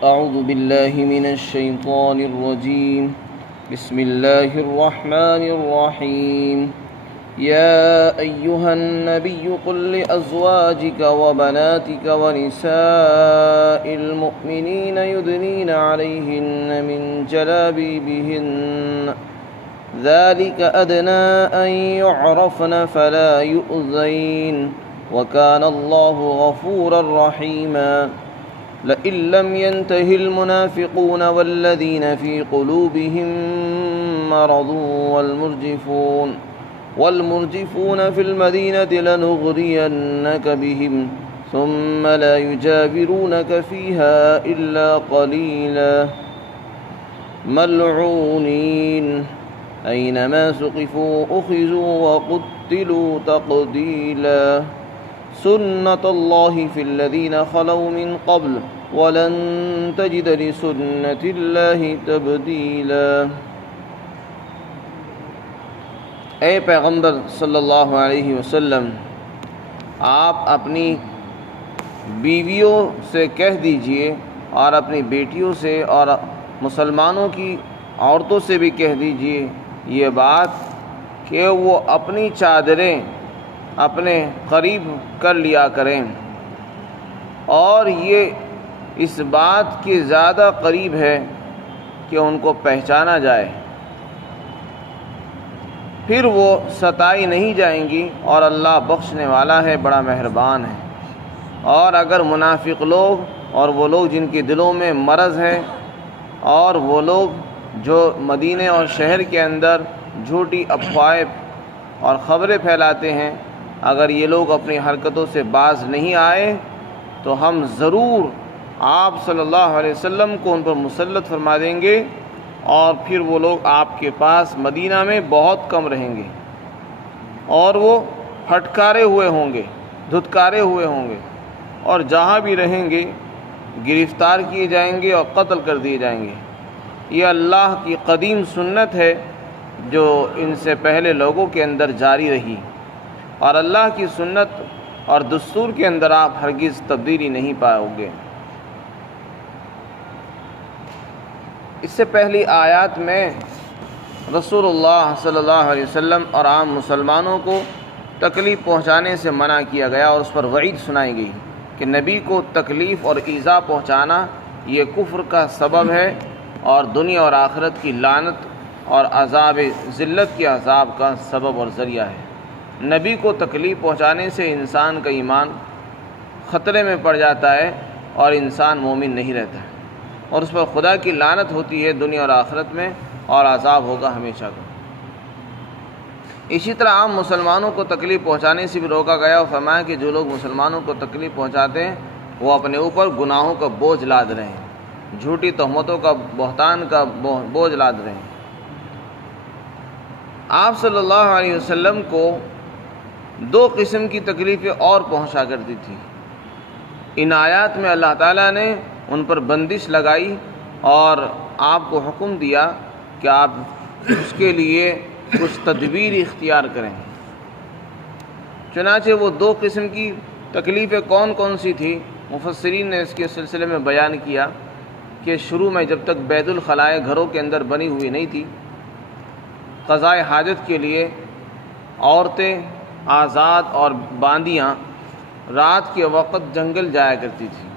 أعوذ بالله من الشيطان الرجيم. بسم الله الرحمن الرحيم. يا أيها النبي قل لأزواجك وبناتك ونساء المؤمنين يدنين عليهن من جلابيبهن ذلك أدنى أن يعرفن فلا يؤذين وكان الله غفورا رحيما. لئن لم ينته المنافقون والذين في قلوبهم مرض والمرجفون في المدينة لنغرينك بهم ثم لا يجاورونك فيها إلا قليلا ملعونين أينما ثقفوا أخذوا وقتلوا تقتيلا. سنة الله في الذين خلوا من قبل ولن تجد لسنة الله تبديلا. اے پیغمبر صلی اللہ علیہ وسلم، آپ اپنی بیویوں سے کہہ دیجئے اور اپنی بیٹیوں سے اور مسلمانوں کی عورتوں سے بھی کہہ دیجئے یہ بات کہ وہ اپنی چادریں اپنے قریب کر لیا کریں، اور یہ اس بات کے زیادہ قریب ہے کہ ان کو پہچانا جائے، پھر وہ ستائی نہیں جائیں گی، اور اللہ بخشنے والا ہے، بڑا مہربان ہے. اور اگر منافق لوگ اور وہ لوگ جن کے دلوں میں مرض ہے اور وہ لوگ جو مدینے اور شہر کے اندر جھوٹی افواہیں اور خبریں پھیلاتے ہیں، اگر یہ لوگ اپنی حرکتوں سے باز نہیں آئے تو ہم ضرور آپ صلی اللہ علیہ وسلم کو ان پر مسلط فرما دیں گے، اور پھر وہ لوگ آپ کے پاس مدینہ میں بہت کم رہیں گے، اور وہ پھٹکارے ہوئے ہوں گے، دھتکارے ہوئے ہوں گے، اور جہاں بھی رہیں گے گرفتار کیے جائیں گے اور قتل کر دیے جائیں گے. یہ اللہ کی قدیم سنت ہے جو ان سے پہلے لوگوں کے اندر جاری رہی، اور اللہ کی سنت اور دستور کے اندر آپ ہرگز تبدیلی نہیں پاؤ گے. اس سے پہلی آیات میں رسول اللہ صلی اللہ علیہ وسلم اور عام مسلمانوں کو تکلیف پہنچانے سے منع کیا گیا، اور اس پر وعید سنائی گئی کہ نبی کو تکلیف اور ایذا پہنچانا یہ کفر کا سبب ہے، اور دنیا اور آخرت کی لعنت اور عذاب ذلت کے عذاب کا سبب اور ذریعہ ہے. نبی کو تکلیف پہنچانے سے انسان کا ایمان خطرے میں پڑ جاتا ہے اور انسان مومن نہیں رہتا ہے، اور اس پر خدا کی لعنت ہوتی ہے دنیا اور آخرت میں، اور عذاب ہوگا ہمیشہ کا. اسی طرح عام مسلمانوں کو تکلیف پہنچانے سے بھی روکا گیا، اور فرمایا کہ جو لوگ مسلمانوں کو تکلیف پہنچاتے ہیں وہ اپنے اوپر گناہوں کا بوجھ لاد رہے ہیں، جھوٹی تہمتوں کا، بہتان کا بوجھ لاد رہے ہیں. آپ صلی اللہ علیہ وسلم کو دو قسم کی تکلیفیں اور پہنچا کرتی تھی. ان آیات میں اللہ تعالیٰ نے ان پر بندش لگائی اور آپ کو حکم دیا کہ آپ اس کے لیے کچھ تدبیر اختیار کریں. چنانچہ وہ دو قسم کی تکلیفیں کون کون سی تھی، مفسرین نے اس کے سلسلے میں بیان کیا کہ شروع میں جب تک بیت الخلاء گھروں کے اندر بنی ہوئی نہیں تھی، قضائے حاجت کے لیے عورتیں آزاد اور باندیاں رات کے وقت جنگل جایا کرتی تھی.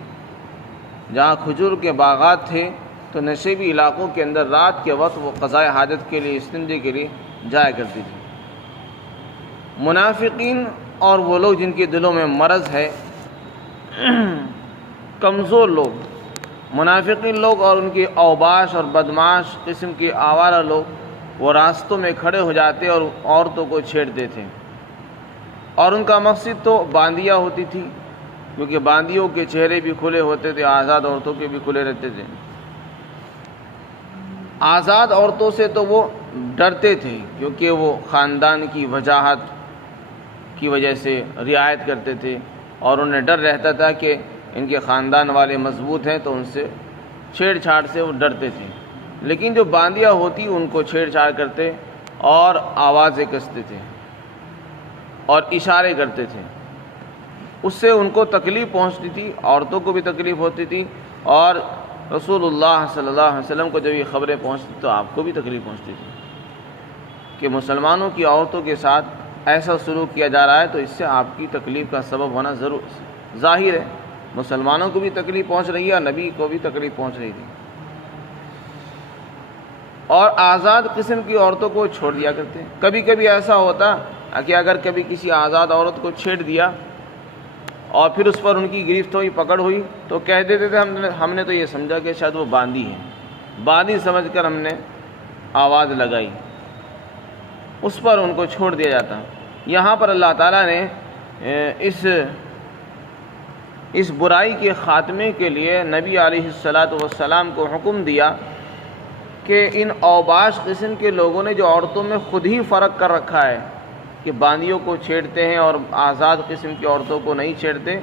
جہاں کھجور کے باغات تھے تو نشیبی علاقوں کے اندر رات کے وقت وہ قضائے حاجت کے لیے، استنجے کے لیے جایا کرتی تھی. منافقین اور وہ لوگ جن کے دلوں میں مرض ہے، کمزور لوگ، منافقین لوگ اور ان کے اوباش اور بدماش قسم کے آوارہ لوگ، وہ راستوں میں کھڑے ہو جاتے اور عورتوں کو چھیڑتے تھے، اور ان کا مقصد تو باندیاں ہوتی تھی، کیونکہ باندیوں کے چہرے بھی کھلے ہوتے تھے، آزاد عورتوں کے بھی کھلے رہتے تھے. آزاد عورتوں سے تو وہ ڈرتے تھے کیونکہ وہ خاندان کی وجاہت کی وجہ سے رعایت کرتے تھے، اور انہیں ڈر رہتا تھا کہ ان کے خاندان والے مضبوط ہیں تو ان سے چھیڑ چھاڑ سے وہ ڈرتے تھے. لیکن جو باندیاں ہوتی ان کو چھیڑ چھاڑ کرتے اور آوازیں کستے تھے اور اشارے کرتے تھے، اس سے ان کو تکلیف پہنچتی تھی، عورتوں کو بھی تکلیف ہوتی تھی اور رسول اللہ صلی اللہ علیہ وسلم کو جب یہ خبریں پہنچتی تو آپ کو بھی تکلیف پہنچتی تھی کہ مسلمانوں کی عورتوں کے ساتھ ایسا سلوک کیا جا رہا ہے، تو اس سے آپ کی تکلیف کا سبب ہونا ضرور ظاہر ہے۔ مسلمانوں کو بھی تکلیف پہنچ رہی ہے اور نبی کو بھی تکلیف پہنچ رہی تھی، اور آزاد قسم کی عورتوں کو چھوڑ دیا کرتے ہیں۔ کبھی کبھی ایسا ہوتا کہ اگر کبھی کسی آزاد عورت کو چھیڑ دیا اور پھر اس پر ان کی گرفت ہوئی، پکڑ ہوئی، تو کہہ دیتے تھے ہم نے تو یہ سمجھا کہ شاید وہ باندھی ہے، باندھی سمجھ کر ہم نے آواز لگائی، اس پر ان کو چھوڑ دیا جاتا۔ یہاں پر اللہ تعالیٰ نے اس برائی کے خاتمے کے لیے نبی علیہ السلام کو حکم دیا کہ ان اوباش قسم کے لوگوں نے جو عورتوں میں خود ہی فرق کر رکھا ہے کہ باندیوں کو چھیڑتے ہیں اور آزاد قسم کی عورتوں کو نہیں چھیڑتے،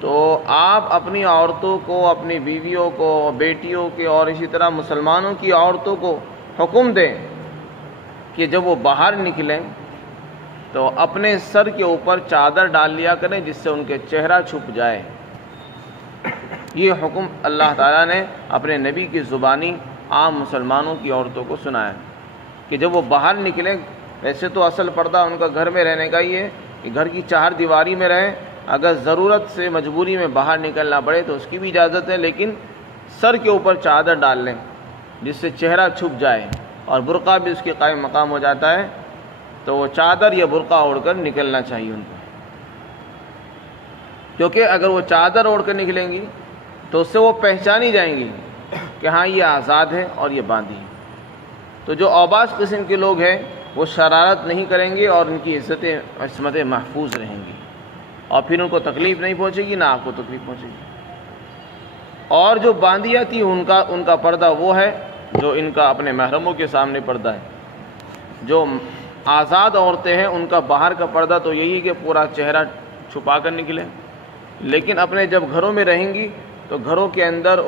تو آپ اپنی عورتوں کو، اپنی بیویوں کو، بیٹیوں کے اور اسی طرح مسلمانوں کی عورتوں کو حکم دیں کہ جب وہ باہر نکلیں تو اپنے سر کے اوپر چادر ڈال لیا کریں جس سے ان کے چہرہ چھپ جائے۔ یہ حکم اللہ تعالیٰ نے اپنے نبی کی زبانی عام مسلمانوں کی عورتوں کو سنایا کہ جب وہ باہر نکلیں، ویسے تو اصل پردہ ان کا گھر میں رہنے کا ہی ہے کہ گھر کی چار دیواری میں رہیں، اگر ضرورت سے مجبوری میں باہر نکلنا پڑے تو اس کی بھی اجازت ہے، لیکن سر کے اوپر چادر ڈال لیں جس سے چہرہ چھپ جائے اور برقع بھی اس کے قائم مقام ہو جاتا ہے، تو وہ چادر یا برقع اوڑھ کر نکلنا چاہیے ان کو، کیونکہ اگر وہ چادر اوڑھ کر نکلیں گی تو اس سے وہ پہچانی جائیں گی کہ ہاں یہ آزاد ہے اور یہ باندھی ہے۔ تو جو اوباش قسم کے لوگ ہیں وہ شرارت نہیں کریں گے اور ان کی عصمتیں محفوظ رہیں گی، اور پھر ان کو تکلیف نہیں پہنچے گی، نہ آپ کو تکلیف پہنچے گی۔ اور جو باندیاں تھیں ان کا پردہ وہ ہے جو ان کا اپنے محرموں کے سامنے پردہ ہے۔ جو آزاد عورتیں ہیں ان کا باہر کا پردہ تو یہی کہ پورا چہرہ چھپا کر نکلیں، لیکن اپنے جب گھروں میں رہیں گی تو گھروں کے اندر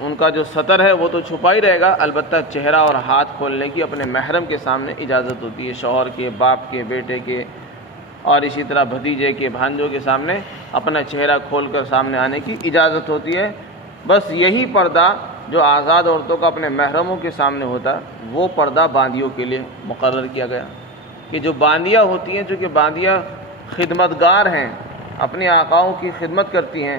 ان کا جو سطر ہے وہ تو چھپا ہی رہے گا، البتہ چہرہ اور ہاتھ کھولنے کی اپنے محرم کے سامنے اجازت ہوتی ہے، شوہر کے، باپ کے، بیٹے کے اور اسی طرح بھتیجے کے، بھانجوں کے سامنے اپنا چہرہ کھول کر سامنے آنے کی اجازت ہوتی ہے۔ بس یہی پردہ جو آزاد عورتوں کا اپنے محرموں کے سامنے ہوتا وہ پردہ باندیوں کے لیے مقرر کیا گیا کہ جو باندیاں ہوتی ہیں، چونکہ باندیاں خدمتگار ہیں، اپنے آقاؤں کی خدمت کرتی ہیں،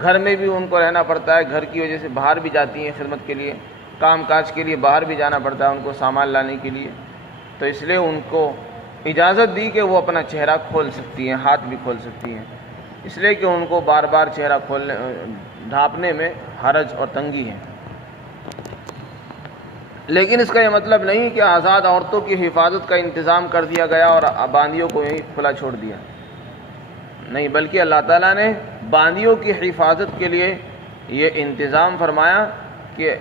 گھر میں بھی ان کو رہنا پڑتا ہے، گھر کی وجہ سے باہر بھی جاتی ہیں خدمت کے لیے، کام کاج کے لیے باہر بھی جانا پڑتا ہے ان کو سامان لانے کے لیے، تو اس لیے ان کو اجازت دی کہ وہ اپنا چہرہ کھول سکتی ہیں، ہاتھ بھی کھول سکتی ہیں، اس لیے کہ ان کو بار بار چہرہ کھولنے ڈھانپنے میں حرج اور تنگی ہے۔ لیکن اس کا یہ مطلب نہیں کہ آزاد عورتوں کی حفاظت کا انتظام کر دیا گیا اور باندیوں کو یہیں کھلا چھوڑ دیا، نہیں، بلکہ اللہ تعالیٰ نے باندیوں کی حفاظت کے لیے یہ انتظام فرمایا کہ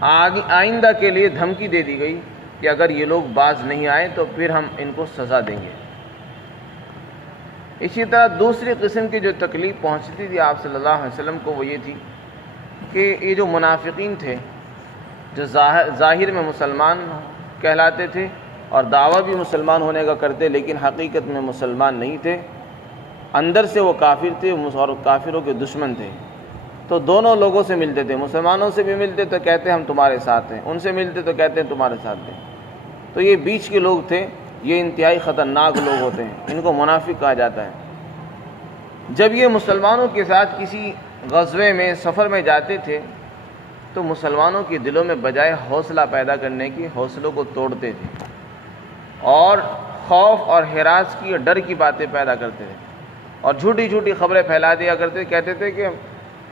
آئندہ کے لیے دھمکی دے دی گئی کہ اگر یہ لوگ باز نہیں آئے تو پھر ہم ان کو سزا دیں گے۔ اسی طرح دوسری قسم کی جو تکلیف پہنچتی تھی آپ صلی اللہ علیہ وسلم کو وہ یہ تھی کہ یہ جو منافقین تھے، جو ظاہر میں مسلمان کہلاتے تھے اور دعویٰ بھی مسلمان ہونے کا کرتے لیکن حقیقت میں مسلمان نہیں تھے، اندر سے وہ کافر تھے اور کافروں کے دشمن تھے، تو دونوں لوگوں سے ملتے تھے، مسلمانوں سے بھی ملتے تو کہتے ہم تمہارے ساتھ ہیں، ان سے ملتے تو کہتے ہیں تمہارے ساتھ ہیں، تو یہ بیچ کے لوگ تھے، یہ انتہائی خطرناک لوگ ہوتے ہیں، ان کو منافق کہا جاتا ہے۔ جب یہ مسلمانوں کے ساتھ کسی غزوے میں، سفر میں جاتے تھے تو مسلمانوں کے دلوں میں بجائے حوصلہ پیدا کرنے کی حوصلوں کو توڑتے تھے اور خوف اور ہراس کی اور ڈر کی باتیں پیدا کرتے تھے اور جھوٹی جھوٹی خبریں پھیلا دیا کرتے، کہتے تھے کہ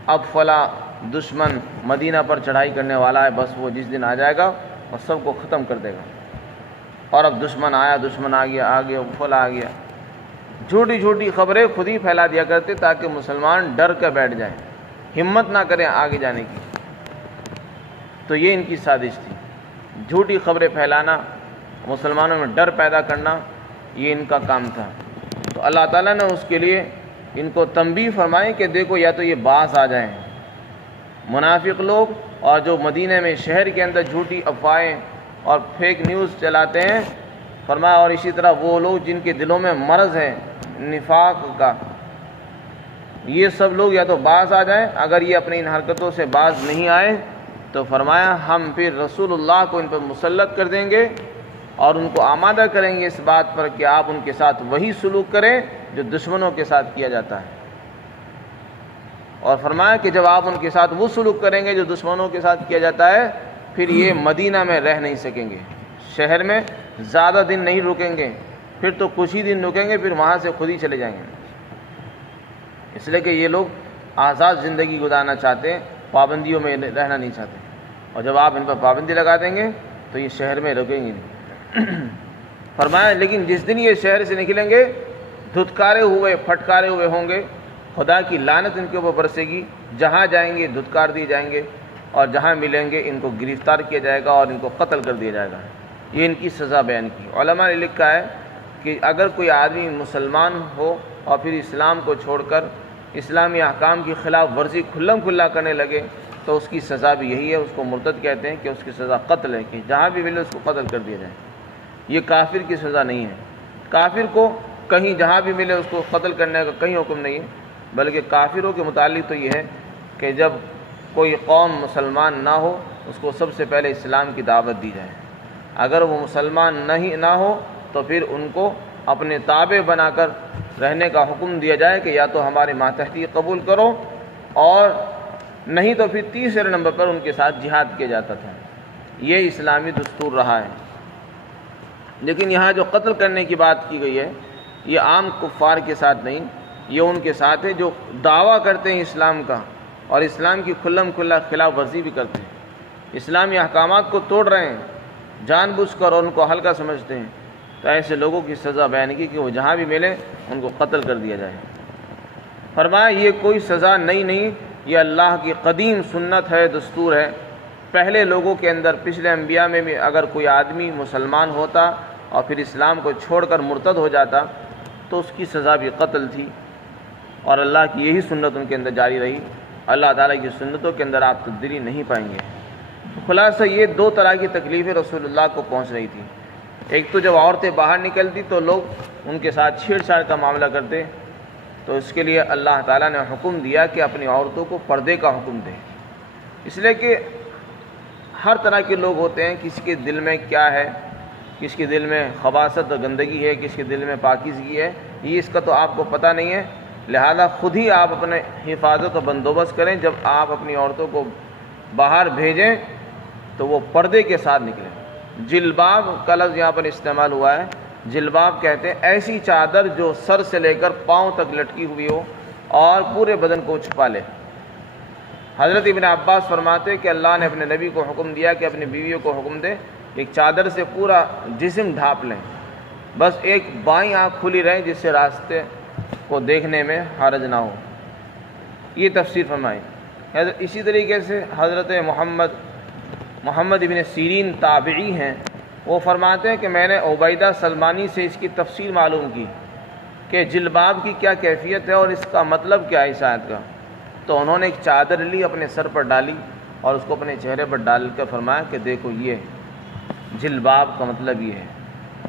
اب فلاں دشمن مدینہ پر چڑھائی کرنے والا ہے، بس وہ جس دن آ جائے گا اور سب کو ختم کر دے گا، اور اب دشمن آیا، دشمن آ گیا، فلاں آ گیا، جھوٹی جھوٹی خبریں خود ہی پھیلا دیا کرتے تاکہ مسلمان ڈر کر بیٹھ جائیں، ہمت نہ کریں آگے جانے کی۔ تو یہ ان کی سازش تھی، جھوٹی خبریں پھیلانا، مسلمانوں میں ڈر پیدا کرنا، یہ ان کا کام تھا۔ تو اللہ تعالیٰ نے اس کے لیے ان کو تنبیہ فرمائی کہ دیکھو یا تو یہ باز آ جائیں، منافق لوگ اور جو مدینہ میں شہر کے اندر جھوٹی افواہیں اور فیک نیوز چلاتے ہیں، فرمایا، اور اسی طرح وہ لوگ جن کے دلوں میں مرض ہے نفاق کا، یہ سب لوگ یا تو باز آ جائیں، اگر یہ اپنی ان حرکتوں سے باز نہیں آئے تو فرمایا ہم پھر رسول اللہ کو ان پر مسلط کر دیں گے اور ان کو آمادہ کریں گے اس بات پر کہ آپ ان کے ساتھ وہی سلوک کریں جو دشمنوں کے ساتھ کیا جاتا ہے۔ اور فرمایا کہ جب آپ ان کے ساتھ وہ سلوک کریں گے جو دشمنوں کے ساتھ کیا جاتا ہے، پھر یہ مدینہ میں رہ نہیں سکیں گے، شہر میں زیادہ دن نہیں رکیں گے، پھر تو کچھ ہی دن رکیں گے، پھر وہاں سے خود ہی چلے جائیں گے۔ اس لیے کہ یہ لوگ آزاد زندگی گزارنا چاہتے ہیں، پابندیوں میں رہنا نہیں چاہتے، اور جب آپ ان پر پابندی لگا دیں گے تو یہ شہر میں رکیں گے نہیں۔ فرمایا لیکن جس دن یہ شہر سے نکلیں گے دھتکارے ہوئے پھٹکارے ہوئے ہوں گے، خدا کی لعنت ان کے اوپر برسے گی، جہاں جائیں گے دھتکار دیے جائیں گے اور جہاں ملیں گے ان کو گرفتار کیا جائے گا اور ان کو قتل کر دیا جائے گا۔ یہ ان کی سزا بیان کی۔ علماء نے لکھا ہے کہ اگر کوئی آدمی مسلمان ہو اور پھر اسلام کو چھوڑ کر اسلامی احکام کی خلاف ورزی کھلم کھلا کرنے لگے تو اس کی سزا بھی یہی ہے، اس کو مرتد کہتے ہیں کہ اس کی سزا قتل ہے، کہ جہاں بھی ملے اس کو قتل کر دیا جائے۔ یہ کافر کی سزا نہیں ہے، کافر کو کہیں جہاں بھی ملے اس کو قتل کرنے کا کہیں حکم نہیں ہے، بلکہ کافروں کے متعلق تو یہ ہے کہ جب کوئی قوم مسلمان نہ ہو اس کو سب سے پہلے اسلام کی دعوت دی جائے، اگر وہ مسلمان نہ ہو تو پھر ان کو اپنے تابع بنا کر رہنے کا حکم دیا جائے کہ یا تو ہمارے ماتحتی قبول کرو، اور نہیں تو پھر تیسرے نمبر پر ان کے ساتھ جہاد کیا جاتا تھا۔ یہ اسلامی دستور رہا ہے۔ لیکن یہاں جو قتل کرنے کی بات کی گئی ہے یہ عام کفار کے ساتھ نہیں، یہ ان کے ساتھ ہے جو دعویٰ کرتے ہیں اسلام کا اور اسلام کی کھلم کھلا خلاف ورزی بھی کرتے ہیں، اسلامی احکامات کو توڑ رہے ہیں جان بوجھ کر اور ان کو ہلکا سمجھتے ہیں، تو ایسے لوگوں کی سزا بیان کی کہ وہ جہاں بھی ملے ان کو قتل کر دیا جائے۔ فرمایا یہ کوئی سزا نئی نہیں، یہ اللہ کی قدیم سنت ہے، دستور ہے۔ پہلے لوگوں کے اندر، پچھلے انبیاء میں بھی اگر کوئی آدمی مسلمان ہوتا اور پھر اسلام کو چھوڑ کر مرتد ہو جاتا تو اس کی سزا بھی قتل تھی، اور اللہ کی یہی سنت ان کے اندر جاری رہی۔ اللہ تعالیٰ کی سنتوں کے اندر آپ تبدیلی نہیں پائیں گے۔ خلاصہ یہ دو طرح کی تکلیفیں رسول اللہ کو پہنچ رہی تھی۔ ایک تو جب عورتیں باہر نکلتی تو لوگ ان کے ساتھ چھیڑ چھاڑ کا معاملہ کرتے، تو اس کے لیے اللہ تعالیٰ نے حکم دیا کہ اپنی عورتوں کو پردے کا حکم دیں، اس لیے کہ ہر طرح کے لوگ ہوتے ہیں، کسی کے دل میں کیا ہے، کس کے دل میں خباثت اور گندگی ہے، کس کے دل میں پاکیزگی ہے، یہ اس کا تو آپ کو پتہ نہیں ہے، لہذا خود ہی آپ اپنے حفاظت و بندوبست کریں۔ جب آپ اپنی عورتوں کو باہر بھیجیں تو وہ پردے کے ساتھ نکلیں۔ جلباب کا لفظ یہاں پر استعمال ہوا ہے، جلباب کہتے ہیں ایسی چادر جو سر سے لے کر پاؤں تک لٹکی ہوئی ہو اور پورے بدن کو چھپا لے۔ حضرت ابن عباس فرماتے ہیں کہ اللہ نے اپنے نبی کو حکم دیا کہ اپنی بیویوں کو حکم دے ایک چادر سے پورا جسم ڈھانپ لیں، بس ایک بائیں آنکھ کھلی رہے جس سے راستے کو دیکھنے میں حرج نہ ہو۔ یہ تفسیر فرمائی۔ اسی طریقے سے حضرت محمد ابن سیرین تابعی ہیں، وہ فرماتے ہیں کہ میں نے عبیدہ سلمانی سے اس کی تفسیر معلوم کی کہ جلباب کی کیا کیفیت ہے اور اس کا مطلب کیا ہے اس آیت کا، تو انہوں نے ایک چادر لی، اپنے سر پر ڈالی اور اس کو اپنے چہرے پر ڈال کر فرمایا کہ دیکھو یہ جلباب کا مطلب یہ ہے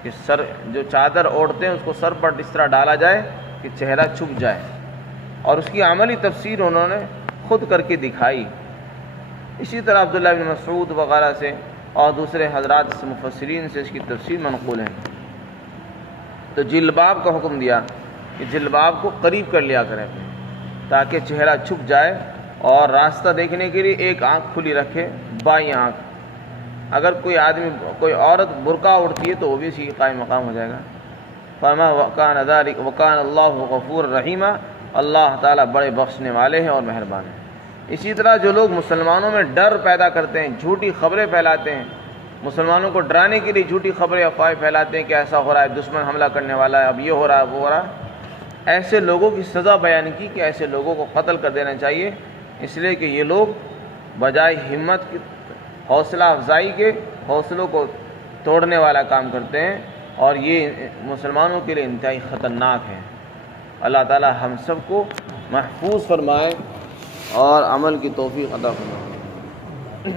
کہ سر جو چادر اوڑھتے ہیں اس کو سر پر اس طرح ڈالا جائے کہ چہرہ چھپ جائے، اور اس کی عملی تفسیر انہوں نے خود کر کے دکھائی۔ اسی طرح عبداللہ بن مسعود وغیرہ سے اور دوسرے حضرات سے مفسرین سے اس کی تفسیر منقول ہے۔ تو جلباب کا حکم دیا کہ جلباب کو قریب کر لیا کریں تاکہ چہرہ چھپ جائے، اور راستہ دیکھنے کے لیے ایک آنکھ کھلی رکھے، بائیں آنکھ۔ اگر کوئی عورت برقع اڑتی ہے تو وہ بھی اسی قائم مقام ہو جائے گا۔ فرما وکان اللہ غفور رحیمہ، اللہ تعالیٰ بڑے بخشنے والے ہیں اور مہربان ہیں۔ اسی طرح جو لوگ مسلمانوں میں ڈر پیدا کرتے ہیں، جھوٹی خبریں پھیلاتے ہیں، مسلمانوں کو ڈرانے کے لیے جھوٹی خبریں افواہیں پھیلاتے ہیں کہ ایسا ہو رہا ہے، دشمن حملہ کرنے والا ہے، اب یہ ہو رہا ہے وہ ہو رہا ہے، ایسے لوگوں کی سزا بیان کی کہ ایسے لوگوں کو قتل کر دینا چاہیے، اس لیے کہ یہ لوگ بجائے ہمت کی حوصلہ افزائی کے حوصلوں کو توڑنے والا کام کرتے ہیں، اور یہ مسلمانوں کے لیے انتہائی خطرناک ہے۔ اللہ تعالی ہم سب کو محفوظ فرمائے اور عمل کی توفیق عطا فرمائے۔